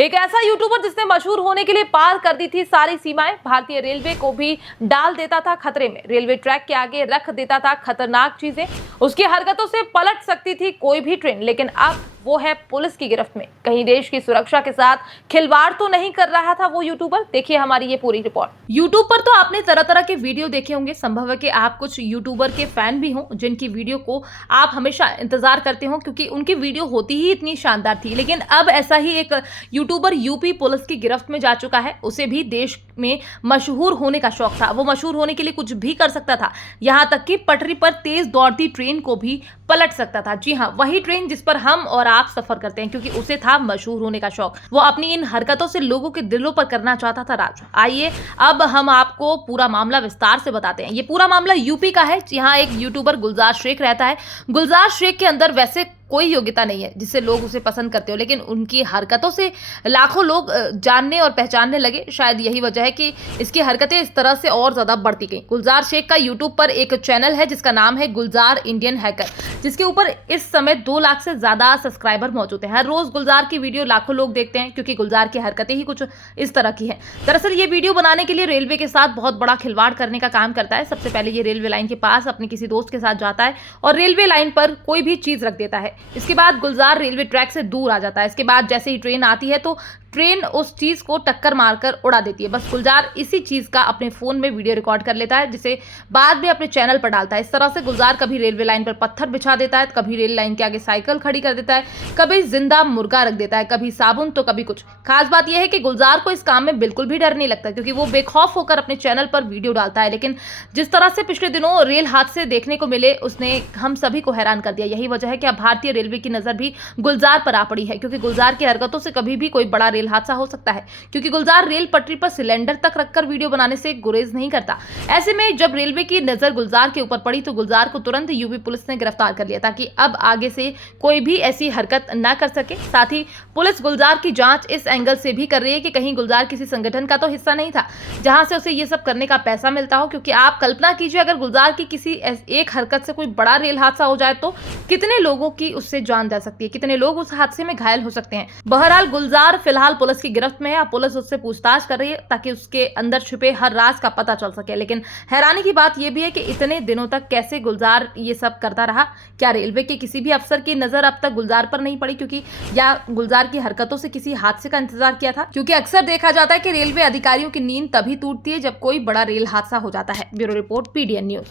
एक ऐसा यूट्यूबर जिसने मशहूर होने के लिए पार कर दी थी सारी सीमाएं, भारतीय रेलवे को भी डाल देता था खतरे में, रेलवे ट्रैक के आगे रख देता था खतरनाक चीजें, उसकी हरकतों से पलट सकती थी कोई भी ट्रेन। लेकिन अब वो है पुलिस की गिरफ्त में। कहीं देश की सुरक्षा के साथ खिलवाड़ तो नहीं कर रहा था वो यूट्यूबर? देखिए हमारी ये पूरी रिपोर्ट। यूट्यूब पर तो आपने तरह तरह के वीडियो देखे होंगे, संभव है कि आप कुछ यूट्यूबर के फैन भी हों जिनकी वीडियो को आप हमेशा इंतजार करते हो क्योंकि उनकी वीडियो होती ही इतनी शानदार थी। लेकिन अब ऐसा ही एक यूट्यूबर यूपी पुलिस की गिरफ्त में जा चुका है। उसे भी देश में मशहूर होने का शौक था, वो मशहूर होने के लिए कुछ भी कर सकता था, यहाँ तक कि पटरी पर तेज दौड़ती ट्रेन को भी पलट सकता था। जी हाँ, वही ट्रेन जिस पर हम और आप सफर करते हैं, क्योंकि उसे था मशहूर होने का शौक। वो अपनी इन हरकतों से लोगों के दिलों पर करना चाहता था राज। आइए अब हम आपको पूरा मामला विस्तार से बताते हैं। ये पूरा मामला यूपी का है। यहाँ एक यूट्यूबर गुलजार शेख रहता है। गुलजार शेख के अंदर वैसे कोई योग्यता नहीं है जिससे लोग उसे पसंद करते हो, लेकिन उनकी हरकतों से लाखों लोग जानने और पहचानने लगे। शायद यही वजह है कि इसकी हरकतें इस तरह से और ज्यादा बढ़ती गई। गुलजार शेख का यूट्यूब पर एक चैनल है जिसका नाम है गुलजार इंडियन हैकर, जिसके ऊपर इस समय 2 लाख से ज्यादा सब्सक्राइबर मौजूद हैं। हर रोज गुलजार की वीडियो लाखों लोग देखते हैं क्योंकि गुलजार की हरकतें ही कुछ इस तरह की हैं। दरअसल ये वीडियो बनाने के लिए रेलवे के साथ बहुत बड़ा खिलवाड़ करने का काम करता है। सबसे पहले ये रेलवे लाइन के पास अपने किसी दोस्त के साथ जाता है और रेलवे लाइन पर कोई भी चीज रख देता है। इसके बाद गुलजार रेलवे ट्रैक से दूर आ जाता है। इसके बाद जैसे ही ट्रेन आती है तो ट्रेन उस चीज को टक्कर मारकर उड़ा देती है। बस गुलजार इसी चीज का अपने फोन में वीडियो रिकॉर्ड कर लेता है, जिसे बाद में अपने चैनल पर डालता है। इस तरह से गुलजार कभी रेलवे लाइन पर पत्थर बिछा देता है, कभी रेल लाइन के आगे साइकिल खड़ी कर देता है, कभी जिंदा मुर्गा रख देता है, कभी साबुन तो कभी कुछ। खास बात यह है कि गुलजार को इस काम में बिल्कुल भी डर नहीं लगता क्योंकि वो बेखौफ होकर अपने चैनल पर वीडियो डालता है। लेकिन जिस तरह से पिछले दिनों रेल हादसे देखने को मिले उसने हम सभी को हैरान कर दिया। यही वजह है कि अब भारतीय रेलवे की नजर भी गुलजार पर आ पड़ी है, क्योंकि गुलजार की हरकतों से कभी भी कोई बड़ा रेल हादसा हो सकता है, क्योंकि गुलजार रेल पटरी पर सिलेंडर तक रखकर वीडियो बनाने से गुरेज नहीं करता। ऐसे में जब रेलवे की नजर गुलजार के ऊपर पड़ी तो गुलजार को तुरंत यूपी पुलिस ने गिरफ्तार कर लिया ताकि अब आगे से कोई भी ऐसी हरकत न कर सके। साथ ही पुलिस गुलजार की जांच इस एंगल से भी कर रही है कि कहीं गुलजार किसी संगठन का तो हिस्सा नहीं था जहां से उसे ये सब करने का पैसा मिलता हो। क्योंकि आप कल्पना कीजिए, अगर गुलजार की किसी एक हरकत से कोई बड़ा रेल हादसा हो जाए तो कितने लोगों की उससे जान जा सकती है, कितने लोग उस हादसे में घायल हो सकते हैं। बहरहाल गुलजार फिलहाल पुलिस की गिरफ्त में है। अब पुलिस उससे पूछताछ कर रही है ताकि उसके अंदर छुपे हर राज का पता चल सके। लेकिन हैरानी की बात यह भी है कि इतने दिनों तक कैसे गुलजार ये सब करता रहा? क्या रेलवे के किसी भी अफसर की नजर अब तक गुलजार पर नहीं पड़ी क्योंकि या गुलजार की हरकतों से किसी हादसे का इंतजार किया था? क्योंकि अक्सर देखा जाता है कि रेलवे अधिकारियों की नींद तभी टूटती है जब कोई बड़ा रेल हादसा हो जाता है। Bureau report, PDN news.